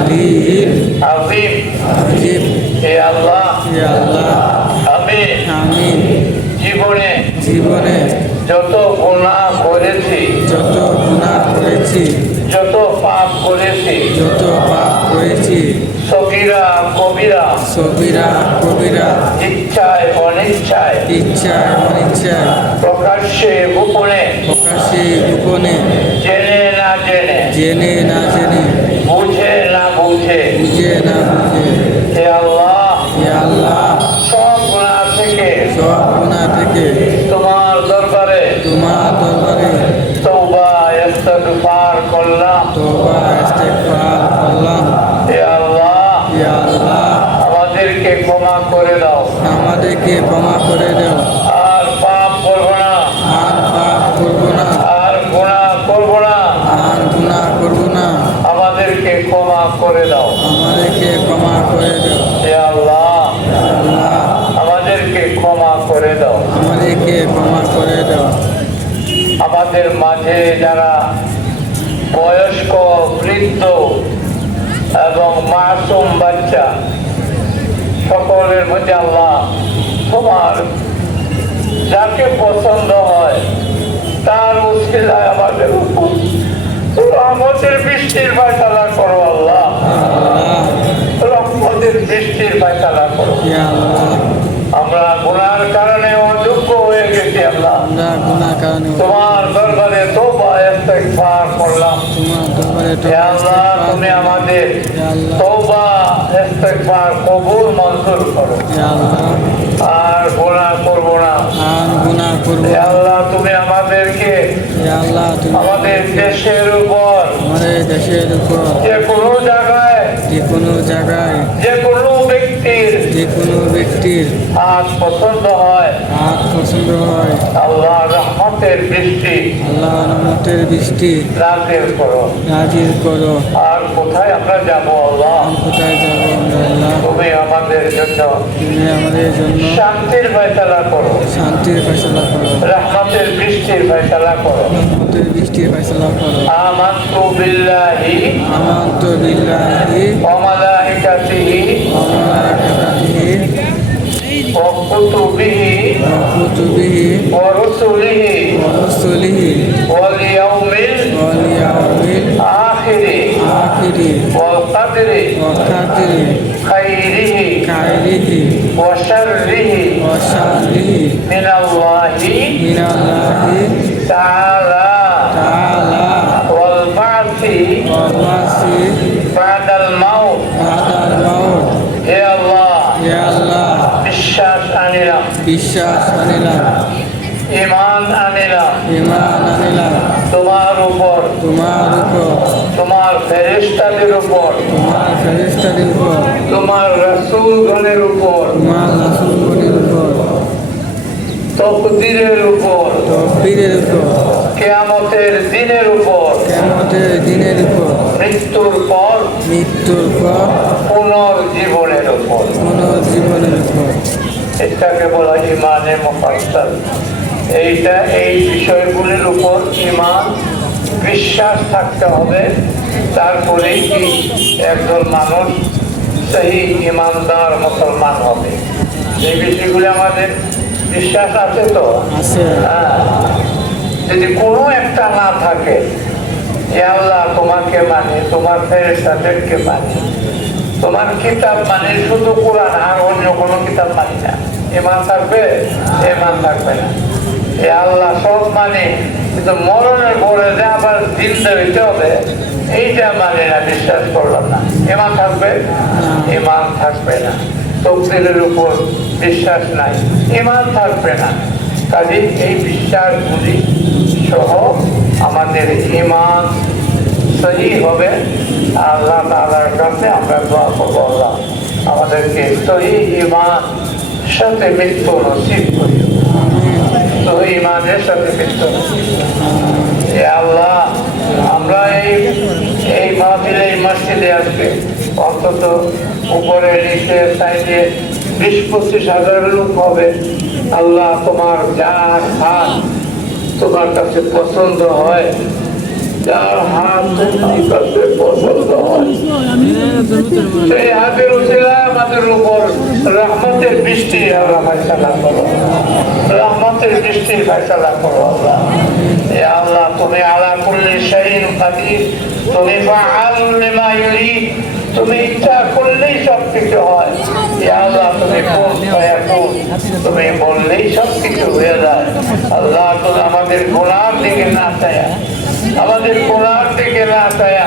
আলিম আজিম আজিম হে আল্লাহ হে আল্লাহ আমি আমি জীবনে জীবনে যত গুনাহ করেছি যত গুণা করেছি যত পাপ করেছি যত পাপ করেছি সগিরা কবিরা সবিরা কবিরা ইচ্ছায় অনিচ্ছায় ইচ্ছায় অনিচ্ছায় প্রকাশ্যে গোপনে প্রকাশে গোপনে জেনে না জেনে জেনে না জেনে দাও আমাদেরকে ক্ষমা করে দাও। আর পাপ করব না। আর পাপ করব না। আর গুণা করব না। আর গুণা করব না। আমাদেরকে ক্ষমা করে দাও। আমাদেরকে ক্ষমা করে দাও। হে আল্লাহ। আল্লাহ। আমাদেরকে ক্ষমা করে দাও। আমাদেরকে ক্ষমা করে দাও। আমাদের মাঝে যারা বয়স্ক বৃদ্ধ এবং মাসুম বাচ্চা সকলের মধ্যে আল্লাহ তোমার যাকে পছন্দ হয় তার উস্কিলায় আমাদের উপর রহমতের বৃষ্টির পায়তালা করো আল্লাহ। রহমতের বৃষ্টির পায়তালা করো। আমরা গুনার কারণে অযোগ্য হয়ে গেছি আল্লাহ। আমরা তোমার দরবারে তোবা ইস্তেগফার করলাম। আল্লাহ তুমি তোবা ইস্তেগফার কবুল মঞ্জুর করো। আর গোনা করব না। আল্লাহ তুমি আমাদেরকে আল্লাহ তুমি আমাদের দেশের উপর আমাদের দেশের উপর যে কোনো জায়গায় যে কোনো জায়গায় যে কোনো ব্যক্তির হাত পছন্দ হয়। পছন্দ হয়। আল্লাহ রহমতের বৃষ্টি। আল্লাহ রহমতের বৃষ্টি নাজিল করো। নাজির করো। আর কোথায় আমরা যাব আল্লাহ? কোথায় যাব আমরা আল্লাহ? তুমি আমাদের জন্য তুমি আমাদের জন্য শান্তির ফয়সালা করো। শান্তির ফেসলা করো। রহমতের বৃষ্টির ফয়সালা করো। রহমতের বৃষ্টির ফেসলা করো। আমান্তু বিল্লাহি আমান্ত বিল্লাহি وكتبه ورسله ورسله واليوم واليوم الآخر آخر والقدر والقدر خيره خيره وشره وشره من الله من الله تعالى বিশ্বাস আনিলাম। ইমান আনিলাম। ইমান আনিলাম। তোমার উপর। তোমার উপর। তোমার ফেরেস্তাদের উপর। তোমার ফেরেস্তাদের উপর। তোমার রসুলগণের উপর। তোমার রাসুলগণের উপর। তকদিরের উপর। তকবীরের উপর। কেয়ামতের দিনের উপর। কেমতের দিনের উপর। মৃত্যুর পর। মৃত্যুর পর। পুনর্জীবনের উপর। পুনর্জীবনের উপর। এটাকে বলা হয় ইমানে মোফাসাল এইটা এই বিষয়গুলির উপর ইমান বিশ্বাস থাকতে হবে। তারপরেই কি একজন মানুষ সেই ইমানদার মুসলমান হবে। এই বিষয়গুলি আমাদের বিশ্বাস আছে তো? হ্যাঁ। যদি কোনো একটা না থাকে যে আল্লাহ তোমাকে মানে তোমার ফেরেস্তাদেরকে মানে তোমার কিতাব মানে শুধু কোরআন আর অন্য কোনো কিতাব মানি না। এমান থাকবে এমান থাকবে না। এ আল্লাহ সব মানে কিন্তু মরণের পরে যে আবার জিন্দা হইতে হবে, এইটা মানে না বিশ্বাস করলাম না। এমান থাকবে? ইমান থাকবে না। তকদিরের উপর বিশ্বাস নাই। ইমান থাকবে না। কাজে এই বিশ্বাসগুলি সহ আমাদের ইমান সহি হবে। আল্লাহ তালার কাছে আমরা দোয়া করব আল্লাহ। আমাদেরকে সহি ইমান সাথে মৃত্যু নসিব করি সহি ইমানের সাথে মৃত্যু আল্লাহ আমরা এই এই মাহফিলে এই মসজিদে আসবে অন্তত উপরে নিচে সাইডে বিশ পঁচিশ হাজার লোক হবে আল্লাহ তোমার যার হাত তোমার কাছে পছন্দ হয় যার হাত তোমার কাছে পছন্দ হয় সেই হাতের উচিলা আমাদের উপর রহমতের বৃষ্টি, আল্লাহ ফাইসালা করো। রহমতের বৃষ্টি ফাইসালা করো আল্লাহ। আল্লাহ, তুমি আলা কুল্লি শাইইন কাদির। তুমি তুমি ইচ্ছা করলেই সব কিছু হয় আল্লাহ, তুমি তুমি বললেই সব কিছু হয়ে যায়। আল্লাহ, তুমি আমাদের গোলার দিকে না চায়া আমাদের গোলার দিকে না চায়া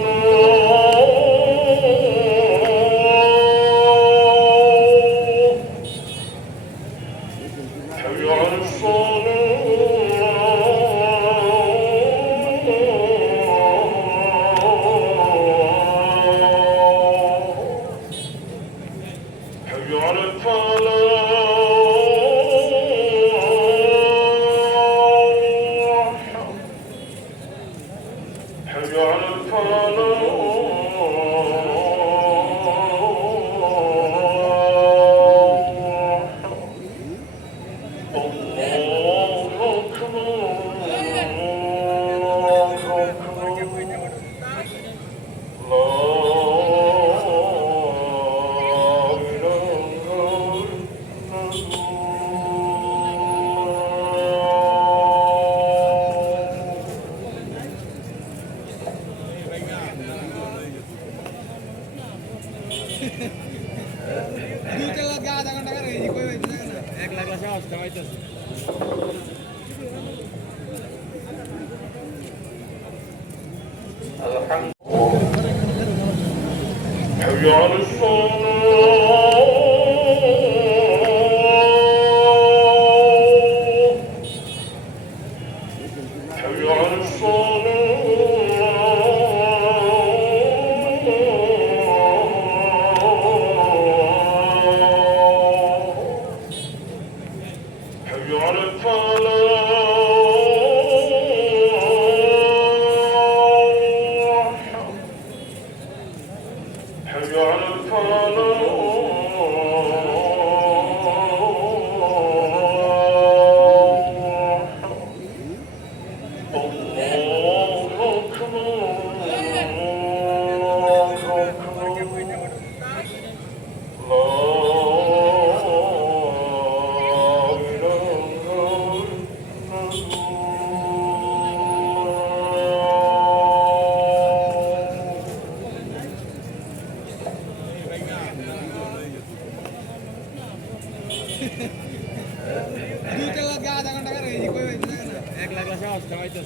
الحمد 他还在